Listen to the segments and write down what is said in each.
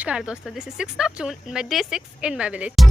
नमस्कार दोस्तों, this is 6th of June in my day 6 in my village.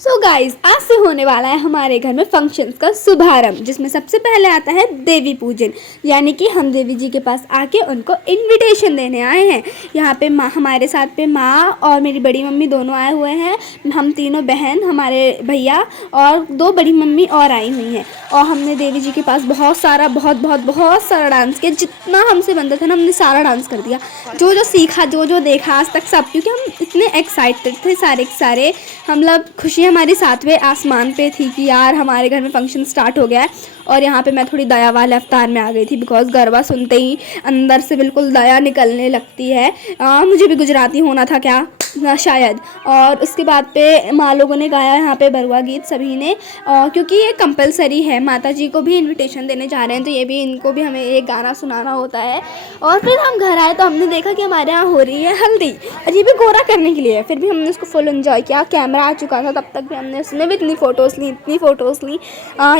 So guys, आज से होने वाला है हमारे घर में फंक्शंस का शुभारंभ, जिसमें सबसे पहले आता है देवी पूजन। यानी कि हम देवी जी के पास आके उनको इनविटेशन देने आए हैं। यहाँ पे माँ, हमारे साथ पे माँ और मेरी बड़ी मम्मी दोनों आए हुए हैं। हम तीनों बहन, हमारे भैया और दो बड़ी मम्मी और आई हुई हैं। और हमने देवी जी के पास बहुत सारा डांस किया। जितना हमसे बनता था ना, हमने सारा डांस कर दिया। जो जो सीखा, जो देखा आज तक सब, क्योंकि हम इतने एक्साइटेड थे सारे मतलब खुशी हमारी सातवें आसमान पे थी कि यार हमारे घर में फंक्शन स्टार्ट हो गया है। और यहाँ पे मैं थोड़ी दया वाले अवतार में आ गई थी, बिकॉज गरबा सुनते ही अंदर से बिल्कुल दया निकलने लगती है। मुझे भी गुजराती होना था क्या, शायद। और उसके बाद पे माँ लोगों ने गाया यहाँ पे बरुआ गीत सभी ने, क्योंकि ये कंपलसरी है। माता जी को भी इनविटेशन देने जा रहे हैं, तो ये भी इनको भी हमें एक गाना सुनाना होता है। और फिर हम घर आए तो हमने देखा कि हमारे यहाँ हो रही है हल्दी, और ये भी गोरा करने के लिए। फिर भी हमने उसको फुल एंजॉय किया। कैमरा आ चुका था तब तक भी, हमने उसमें भी इतनी फ़ोटोज़ ली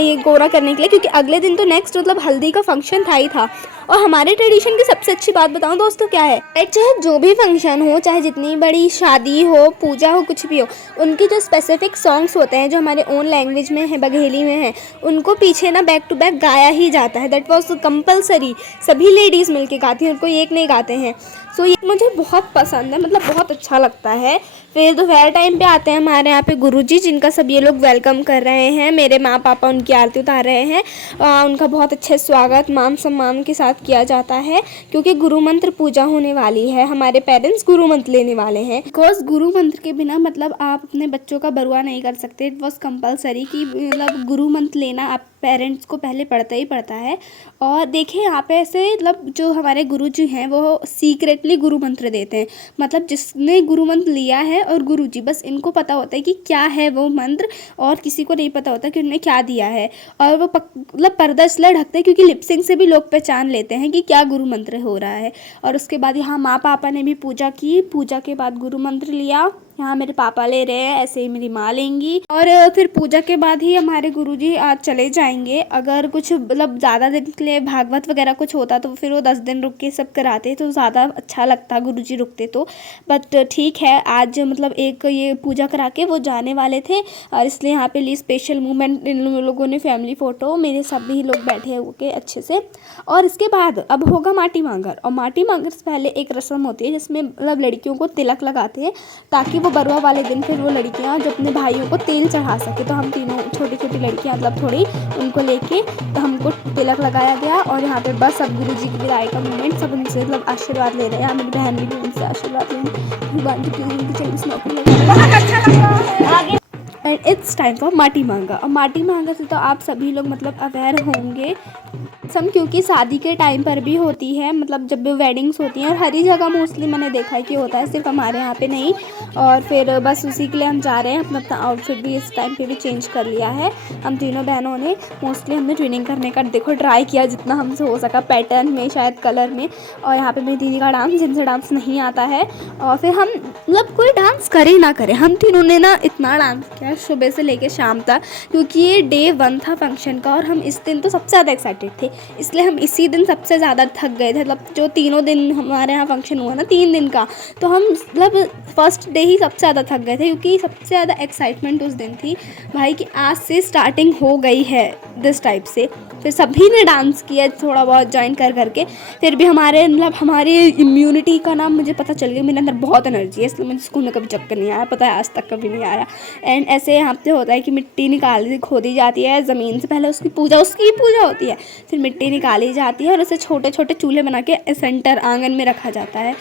ये गोरा करने के लिए, क्योंकि अगले दिन तो नेक्स्ट मतलब हल्दी का फंक्शन था ही था। और हमारे ट्रेडिशन की सबसे अच्छी बात बताऊं दोस्तों क्या है, चाहे जो भी फंक्शन हो, चाहे जितनी बड़ी शादी हो, पूजा हो, कुछ भी हो, उनके जो स्पेसिफिक सॉन्ग्स होते हैं जो हमारे ओन लैंग्वेज में है, बघेली में है, उनको पीछे ना बैक टू बैक गाया ही जाता है। That was compulsory. सभी लेडीज़ मिलके गाती हैं, उनको एक नहीं गाते हैं। सो ये मुझे बहुत पसंद है, मतलब बहुत अच्छा लगता है। फिर दोपहर टाइम पे आते हैं हमारे यहाँ पे गुरुजी, जिनका सब ये लोग वेलकम कर रहे हैं। मेरे माँ पापा उनकी आरती उतार रहे हैं। उनका बहुत अच्छे स्वागत मान सम्मान के साथ किया जाता है, क्योंकि गुरु मंत्र पूजा होने वाली है। हमारे पेरेंट्स गुरु मंत्र लेने वाले हैं। बिकॉज गुरु मंत्र के बिना मतलब आप अपने बच्चों का बरुआ नहीं कर सकते। इट वॉज कंपलसरी कि मतलब गुरु मंत्र लेना आप पेरेंट्स को पहले पढ़ता ही पड़ता है। और देखिए यहाँ पे ऐसे मतलब जो हमारे गुरुजी हैं वो सीक्रेटली गुरु मंत्र देते हैं। मतलब जिसने गुरु मंत्र लिया है और गुरुजी, बस इनको पता होता है कि क्या है वो मंत्र, और किसी को नहीं पता होता कि उन्होंने क्या दिया है। और वो मतलब पर्दा इसलिए ढकते हैं क्योंकि लिपसिंग से भी लोग पहचान लेते हैं कि क्या गुरु मंत्र हो रहा है। और उसके बाद यहाँ माँ पापा ने भी पूजा की। पूजा के बाद गुरु मंत्र लिया। यहाँ मेरे पापा ले रहे हैं, ऐसे ही मेरी माँ लेंगी। और फिर पूजा के बाद ही हमारे गुरुजी आज चले जाएंगे। अगर कुछ मतलब ज़्यादा दिन के लिए भागवत वगैरह कुछ होता तो फिर वो 10 दिन रुक के सब कराते तो ज़्यादा अच्छा लगता, गुरुजी रुकते तो। बट ठीक है, आज मतलब एक ये पूजा करा के वो जाने वाले थे, और इसलिए यहाँ पे ली स्पेशल मूवमेंट। इन लोगों ने फैमिली फ़ोटो, मेरे सभी लोग बैठे होके अच्छे से। और इसके बाद अब होगा माटी मांगर। और माटी मांगर से पहले एक रस्म होती है जिसमें मतलब लड़कियों को तिलक लगाते हैं, ताकि वो बरुआ वाले दिन फिर वो लड़कियां जो अपने भाइयों को तेल चढ़ा सके। तो हम तीनों छोटी लड़कियां मतलब थोड़ी, उनको लेके तो हमको तिलक लगाया गया। और यहाँ पे बस अब गुरुजी की विदाई का मोमेंट, सब उनसे मतलब आशीर्वाद ले रहे हैं। मेरी बहन भी उनसे आशीर्वाद ले रही है। एंड इट्स टाइम फॉर माटी मांगा। और माटी मांगा से तो आप सभी लोग मतलब अवेयर होंगे सब, क्योंकि शादी के टाइम पर भी होती है, मतलब जब भी वेडिंग्स होती हैं। और हर ही जगह मोस्टली मैंने देखा है कि होता है, सिर्फ हमारे यहाँ पे नहीं। और फिर बस उसी के लिए हम जा रहे हैं। अपना आउटफिट भी इस टाइम पे भी चेंज कर लिया है हम तीनों बहनों ने। मोस्टली हमने ट्विनिंग करने का देखो ट्राई किया जितना हमसे हो सका, पैटर्न में, शायद कलर में। और यहाँ पे मेरी दीदी का डांस, जिनसे डांस नहीं आता है। और फिर हम मतलब कोई डांस करे ना करे, हम तीनों ने ना इतना डांस किया सुबह से लेकर शाम तक, क्योंकि ये day 1 था फंक्शन का। और हम इस दिन तो सबसे ज़्यादा एक्साइटेड थे, इसलिए हम इसी दिन सबसे ज़्यादा थक गए थे। मतलब जो तीनों दिन हमारे यहाँ फंक्शन हुआ ना, 3 दिन का, तो हम मतलब फर्स्ट डे ही सबसे ज़्यादा थक गए थे, क्योंकि सबसे ज़्यादा एक्साइटमेंट उस दिन थी भाई कि आज से स्टार्टिंग हो गई है दिस टाइप से। फिर सभी ने डांस किया थोड़ा बहुत ज्वाइन करके। फिर भी हमारे मतलब हमारी इम्यूनिटी का नाम मुझे पता चल गया। मेरे अंदर बहुत एनर्जी है, इसलिए मुझे स्कूल में कभी चक्कर नहीं आया, पता है आज तक कभी नहीं आया। एंड ऐसे यहाँ पे होता है कि मिट्टी खोदी जाती है ज़मीन से, पहले उसकी पूजा होती है। फिर मिट्टी निकाली जाती है और उसे छोटे छोटे चूल्हे बना के सेंटर आंगन में रखा जाता है।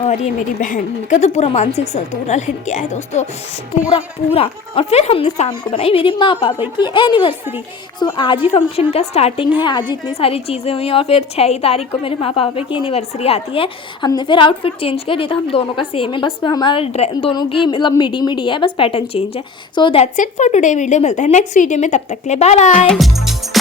और ये मेरी बहन का तो पूरा मानसिक संतुलन हिल गया है दोस्तों, पूरा। और फिर हमने शाम को बनाई मेरे माँ पापा की एनिवर्सरी। सो आज ही फंक्शन का स्टार्टिंग है, आज इतनी सारी चीज़ें हुई। और फिर 6 तारीख को मेरे माँ पापा की एनिवर्सरी आती है। हमने फिर आउटफिट चेंज कर दिया था, हम दोनों का सेम है, बस हमारा दोनों की मतलब मिडी है, बस पैटर्न चेंज है। So that's it for today video. मिलता है नेक्स्ट वीडियो में, तब तक के लिए बाय बाय।